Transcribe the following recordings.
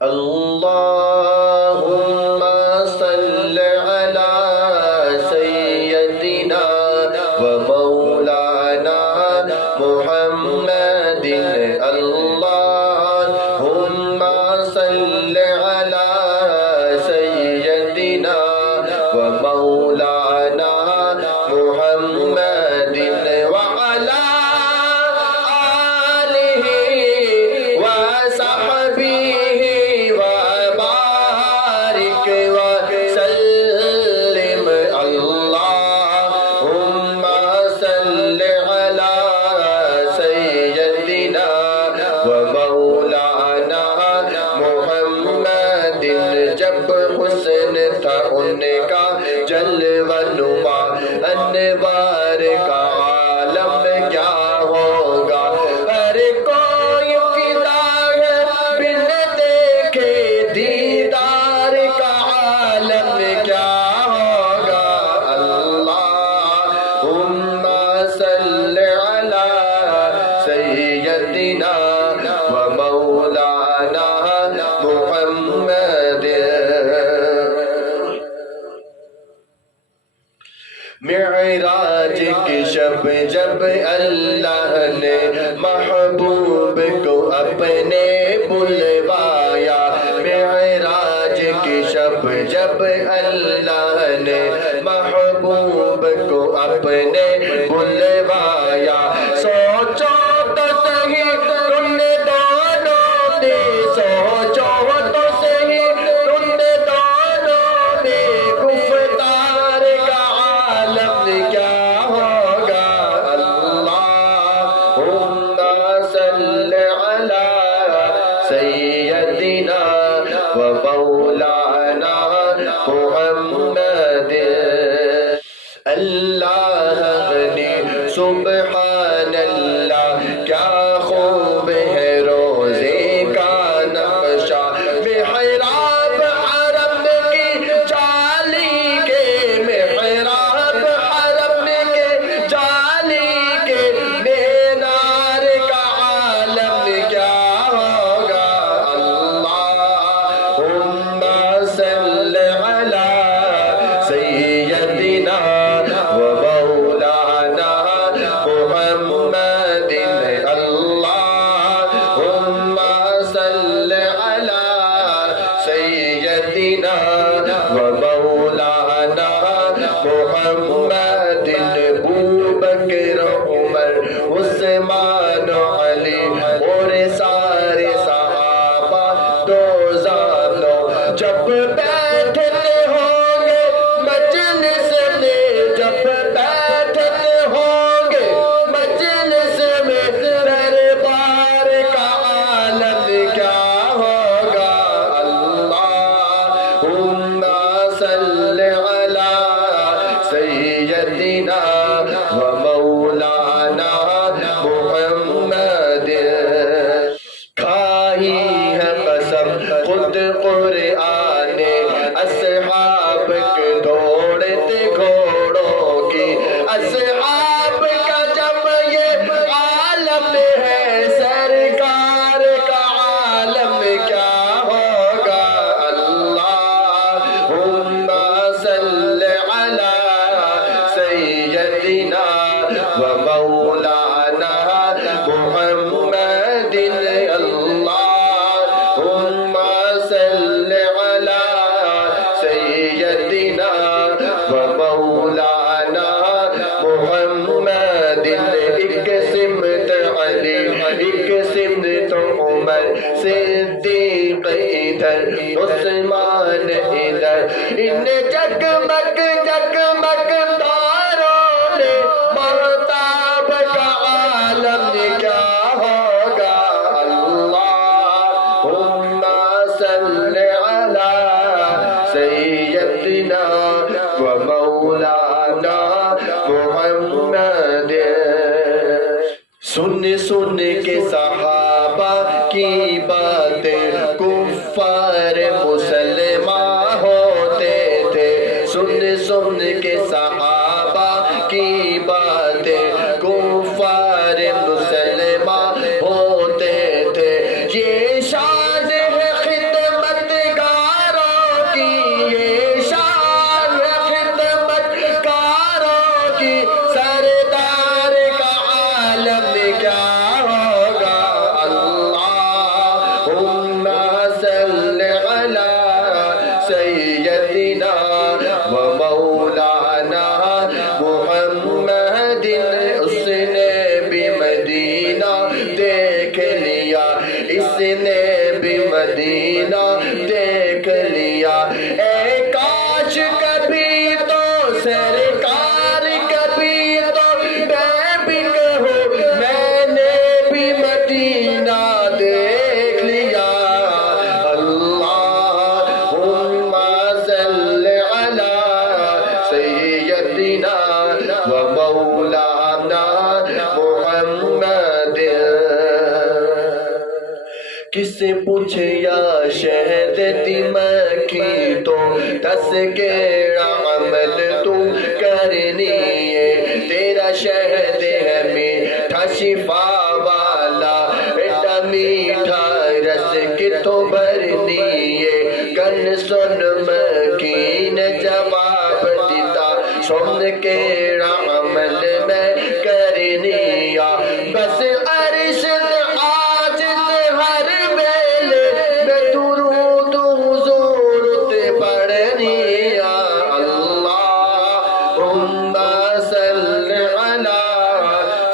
اللهم صل على سيدنا ومولانا محمد اللهم صل على سيدنا ومولانا محمد وعلى آله وصحبه وبارك وسلم اللهم صل على سيدنا ومولانا محمد جب حسن تھا ان کا جلوہ نما انوار کا عالم کیا ہوگا ہر کوئی فدا ہے بن دیکھے دیدار کا عالم کیا ہوگا اللہم صل علی سیدنا ومولانا محمد معراج کی شب جب اللہ نے محبوب کو اپنے بلوایا معراج کی شب جب اللہ نے محبوب کو اپنے بلوایا سوچو تو صحیح تم نے دونوں نے سوچو تو صحیح تم نے دونوں نے گفتار کا عالم کیا ہوگا اللہم صل علی سیدنا ومولانا محمد اللہ غنی سبحان اللہ کیا خوب ہے روزے کا نقشہ محراب حرم کی جالی کے محراب حرم کے جالی کے مینار کا عالم کیا ہوگا اللہم صل علی سیدنا ومولانا محمد اللہم صل علی سیدنا ومولانا محمد ابوبکر عمر عثمان علی اور سارے صحابہ دو زانوں جب بیٹھتے ہوں گے مجلس میں جب بیٹھتے ہوں گے مجلس میں دربار کا عالم کیا ہوگا اللہم صل علی سیدنا ومولانا محمد کھائی ہے قسم خود قرآن اصحاب کے دوڑتے گھوڑوں کی اصحاب کا جب یہ عالم ہے سرکار کا عالم کیا ہوگا اللہم صل علی سیدنا ومولانا محمد اللہم صل علی سیدنا ومولانا محمد ایک سمت علی ایک سمت عمر صدیق ادھر عثمان ادھر ان جگمگ جگمگ تاروں نے محتاب کا عالم کیا ہوگا اللہم صل علی سیدنا ومولانا محمد سن سن کے صحابہ کی باتیں کفار مسلمان ہوتے تھے سن سن کے صحابہ بھی مدینہ دیکھ لیا، اے کاش کبھی تو سرکار کبھی تو میں بھی کہوں میں نے بھی مدینہ دیکھ لیا۔ اللہم صل علی سیدنا و مولانا محمد۔ کس سے پوچھے یا شہد مکھی تو تذکرہ عمل تو کرنی ہے، تیرا شہد ہے میٹھا شفا والا، ایڈا میٹھا رس کی تو بھرنی ہے۔ کن سن مکھی نے جواب دیتا، سن کے عمل میں کرنی ہے، بس عرش آج ہر ویلے میں درود حضور تے پڑھنی ہے۔ اللہم صل علی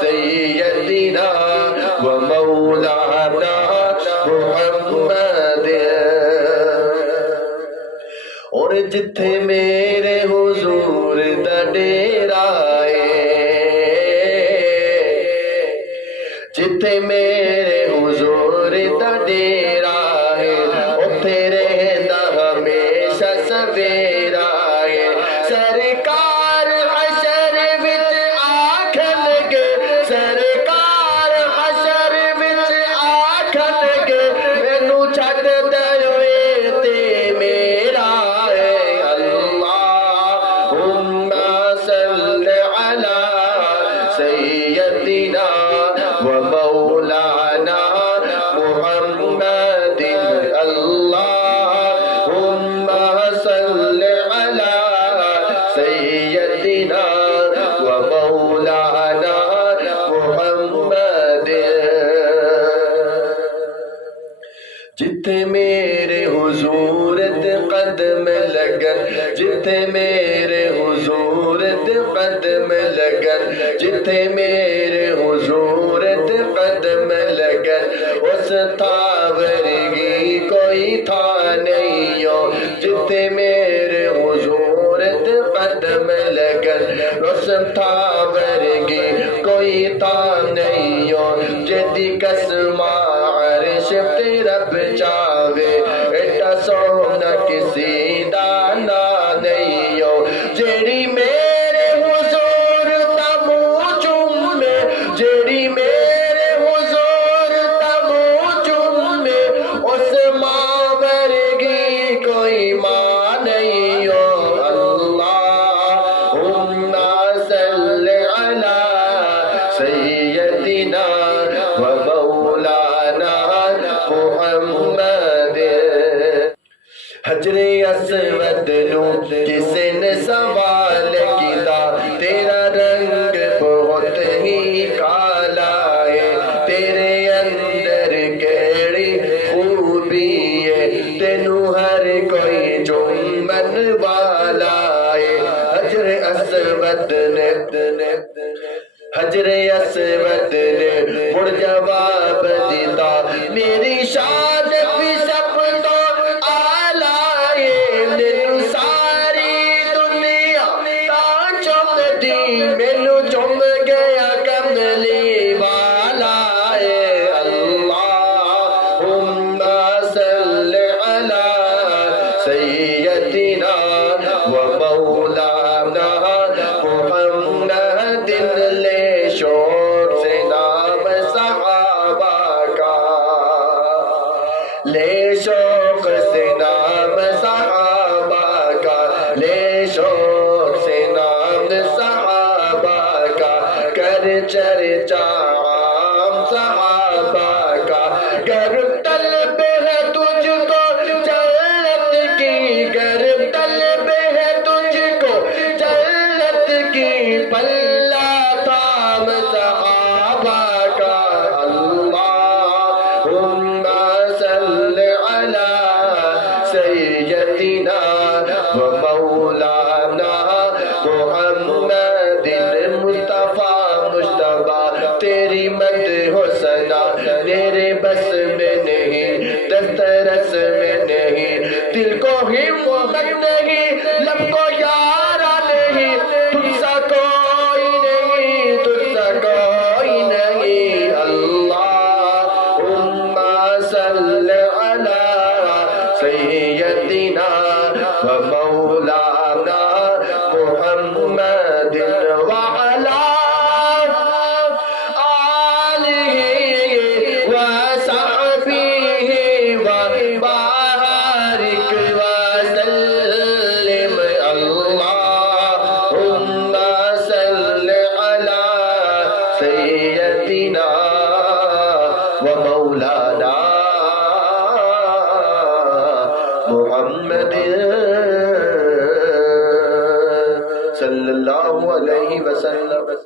سیدنا و مولانا محمد۔ اور جتھے میرے حضور دا ڈیرا ہے، جتھے میرے حضور دا ڈیرا ہے، اتھے رہندا ہمیشہ سویرا ہے۔ سرکار حشر وچ آکھن گے، سرکار حشر وچ آکھن گے، مینوں چھڈ دیو اے تے میرا ہے۔ اللہم صل علی سیدنا و مولانا محمد۔ اللہم صل علی سیدنا و مولانا محمد۔ جتھے میرے حضور دے قدم لگن، جتھے میرے حضور دے قدم لگن، جتھے میرے حضور دے قدم لگن، اس تھا ورگی کوئی تھا نہیں ہو۔ جتھے میرے حضور دے قدم لگن، اس تھا ورگی کوئی تھا نہیں ہو۔ جدی قسم عرش تے رب چاہے، ایڈا سونا کسی دانا نہیں ہو۔ جیڑی میرے حضور دا منہ چومے، جیڑی میرے حضور دا منہ چومے، اس ماں ورگی کوئی ماں نہیں ہو۔ اللہم صل علی سیدنا و مولانا محمد۔ حجر اسود نو کسی نے سوال کیتا، تیرا رنگ بہت ہی کالا ہے، تیرے اندر کیڑی خوبی ہے، تینوں ہر کوئی چومن والا ہے۔ حجر اسود نے حجر اسود نے مڑ جواب دیتا، میری شان بھی سب تو اعلیٰ ہے، مینوں ساری دنیا تا چوم دی، مینوں چوم گیا کملی والا ہے۔ اللہم صل علی سیدنا و مولانا محمد۔ لے شوق سے نام صحابہ کا، لے شوق سے نام صحابہ کا، لے شوق سے نام صحابہ کا، کر چرچا عام صحابہ کا۔ گر طلب ہے تجھ کو جنت کی، گر طلب ہے تجھ کو جنت کی، پلہ تھام صحابہ کا۔ اللہم صل علی سیدنا طرس میں نہیں، دل کو ہمت نہیں، لب کو یارا نہیں، تجھ سا کوئی نہیں، تجھ سا کوئی نہیں۔ اللہم صل علی سیدنا و مولانا محمد وعلی سیدنا و مولانا محمد صلی اللہ علیہ وسلم۔